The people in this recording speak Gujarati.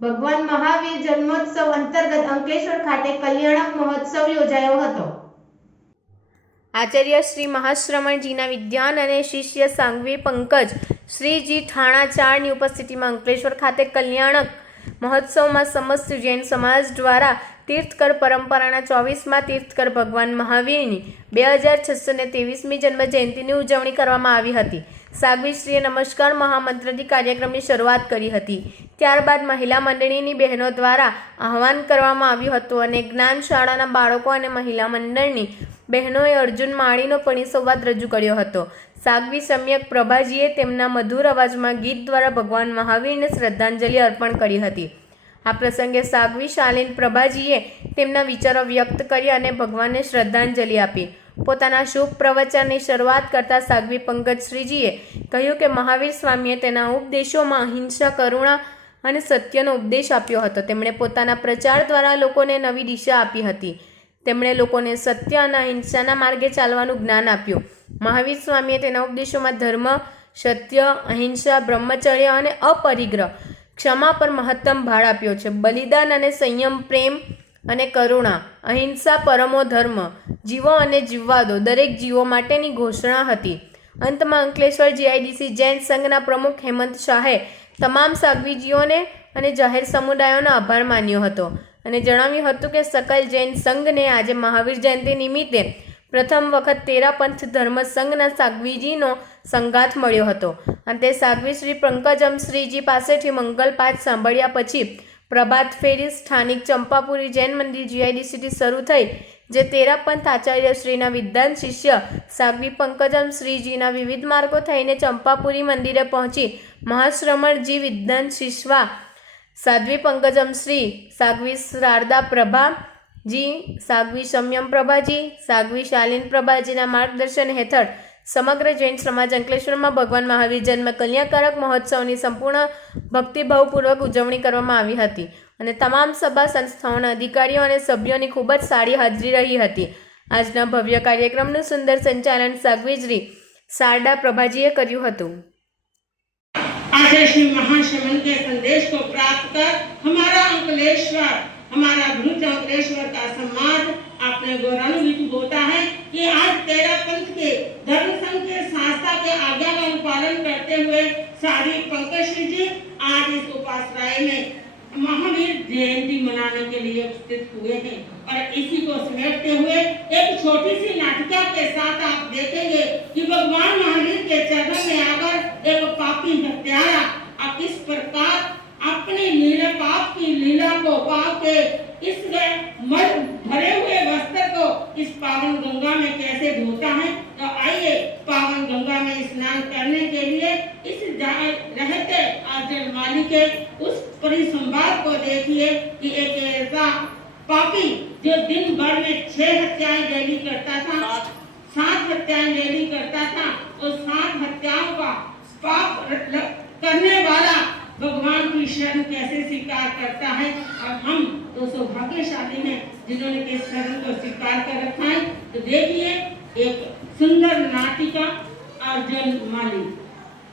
ભગવાન મહાવીર જન્મોત્સવ અંતર્ગત અંકલેશ્વર ખાતે કલ્યાણક મહોત્સવ યોજાયો હતો। આચાર્ય શ્રી મહાશ્રમણજીના વિદ્વાન અને શિષ્ય સાંઘવી પંકજ શ્રીજી ઠાણા 4ની ઉપસ્થિતિમાં અંકલેશ્વર ખાતે કલ્યાણક મહોત્સવમાં સમસ્ત જૈન સમાજ દ્વારા તીર્થકર પરંપરાના 24મા તીર્થકર ભગવાન મહાવીરની 2623મી જન્મ જયંતિની ઉજવણી કરવામાં આવી હતી। સાધ્વીશ્રીએ નમસ્કાર મહામંત્રથી કાર્યક્રમની શરૂઆત કરી હતી। ત્યારબાદ મહિલા મંડળીની બહેનો દ્વારા આહ્વાન કરવામાં આવ્યું હતું અને જ્ઞાન શાળાના બાળકો અને મહિલા મંડળની બહેનોએ અર્જુન માળીનો પણી સંવાદ રજૂ કર્યો હતો। સાધ્વી સમ્યક પ્રભાજીએ તેમના મધુર અવાજમાં ગીત દ્વારા ભગવાન મહાવીરને શ્રદ્ધાંજલિ અર્પણ કરી હતી। આ પ્રસંગે સાધ્વી શાલીન પ્રભાજીએ તેમના વિચારો વ્યક્ત કરી અને ભગવાનને શ્રદ્ધાંજલિ આપી। પોતાના શુભ પ્રવચનની શરૂઆત કરતા સાધ્વી પંકજ શ્રીજીએ કહ્યું કે મહાવીર સ્વામીએ તેના ઉપદેશોમાં અહિંસા, કરુણા અને સત્યનો ઉપદેશ આપ્યો હતો। તેમણે પોતાના પ્રચાર દ્વારા લોકોને નવી દિશા આપી હતી। તેમણે લોકોને સત્ય અને અહિંસાના માર્ગે ચાલવાનું જ્ઞાન આપ્યું। મહાવીર સ્વામીએ તેના ઉપદેશોમાં ધર્મ, સત્ય, અહિંસા, બ્રહ્મચર્ય અને અપરિગ્રહ, ક્ષમા પર મહત્તમ ભાર આપ્યો છે। બલિદાન અને સંયમ, પ્રેમ અને કરુણા, અહિંસા પરમો ધર્મ, જીવો અને જીવવા દો દરેક જીવો માટેની ઘોષણા હતી। અંતમાં અંકલેશ્વર જીઆઈડીસી જૈન સંઘના પ્રમુખ હેમંત શાહે તમામ સાધ્વીજીઓને અને જાહેર સમુદાયોનો આભાર માન્યો હતો અને જણાવ્યું હતું કે સકલ જૈન સંઘને આજે મહાવીર જયંતિ નિમિત્તે પ્રથમ વખત તેરા પંથ ધર્મ સંઘના સાધ્વીજીનો સંગાથ મળ્યો હતો। અંતે સાધ્વી શ્રી પંકજમ શ્રીજી પાસેથી મંગલ પાઠ સાંભળ્યા પછી પ્રભાત ફેરી સ્થાનિક ચંપાપુરી જૈન મંદિર જીઆઈડીસીથી શરૂ થઈ, જે તેરા પંથ આચાર્ય શ્રીના વિદ્વાન શિષ્ય સાધ્વી પંકજમ શ્રીજીના વિવિધ માર્ગો થઈને ચંપાપુરી મંદિરે પહોંચી મહાશ્રમણજી વિદ્વાન શિષ્વા સાધ્વી પંકજમ શ્રી, સાધ્વી શારદા પ્રભાજી, સાધ્વી સમ્યમ પ્રભાજી, સાધ્વી શાલીન પ્રભાજીના માર્ગદર્શન હેઠળ સમગ્ર જૈન સમાજ અંકલેશ્વરમાં ભગવાન મહાવીર જન્મ કલ્યાણકારક મહોત્સવની સંપૂર્ણ ભક્તિભાવપૂર્વક ઉજવણી કરવામાં આવી હતી અને તમામ સભા સંસ્થાઓના અધિકારીઓ અને સભ્યોની ખૂબ જ સારી હાજરી રહી હતી। આજના ભવ્ય કાર્યક્રમનું સુંદર સંચાલન સાધ્વી શ્રી શારદા પ્રભાજીએ કર્યું હતું। आचार्य श्री महाश्रमण के संदेश को प्राप्त कर हमारा अंकलेश्वर, हमारा भरूच अंकलेश्वर का समाज अपने गौरवान्वित होता है कि आज तेरा पंथ के धर्म संघ के शास्त्रा के आज्ञा का अनुपालन करते हुए साधवी पंकज श्री जी आज इस उपासराय में महावीर जयंती मनाने के लिए उपस्थित हुए हैं और इसी को समेटते हुए एक छोटी सी नाटिका के साथ आप देखेंगे कि भगवान महावीर के चरणों में आकर एक पापी हत्यारा आप किस प्रकार अपनी लीला, पाप की लीला को पाप के इस भरे हुए वस्त्र को इस पावन गंगा में कैसे धोता है। तो आइए पावन गंगा में स्नान करने के लिए इस रहते आचरण माली के उस परिसंवाद को देखिए कि एक ऐसा पापी जो दिन भर में 6 हत्याएं डेली करता था, 7 हत्याएं डेली करता था, तो 7 हत्याओं का पाप करने वाला भगवान की शरण कैसे स्वीकार करता है। और हम तो सौभाग्यशाली हैं जिन्होंने के शरण को स्वीकार कर रखा है। तो देखिए एक सुंदर नाटिका अर्जुन माली।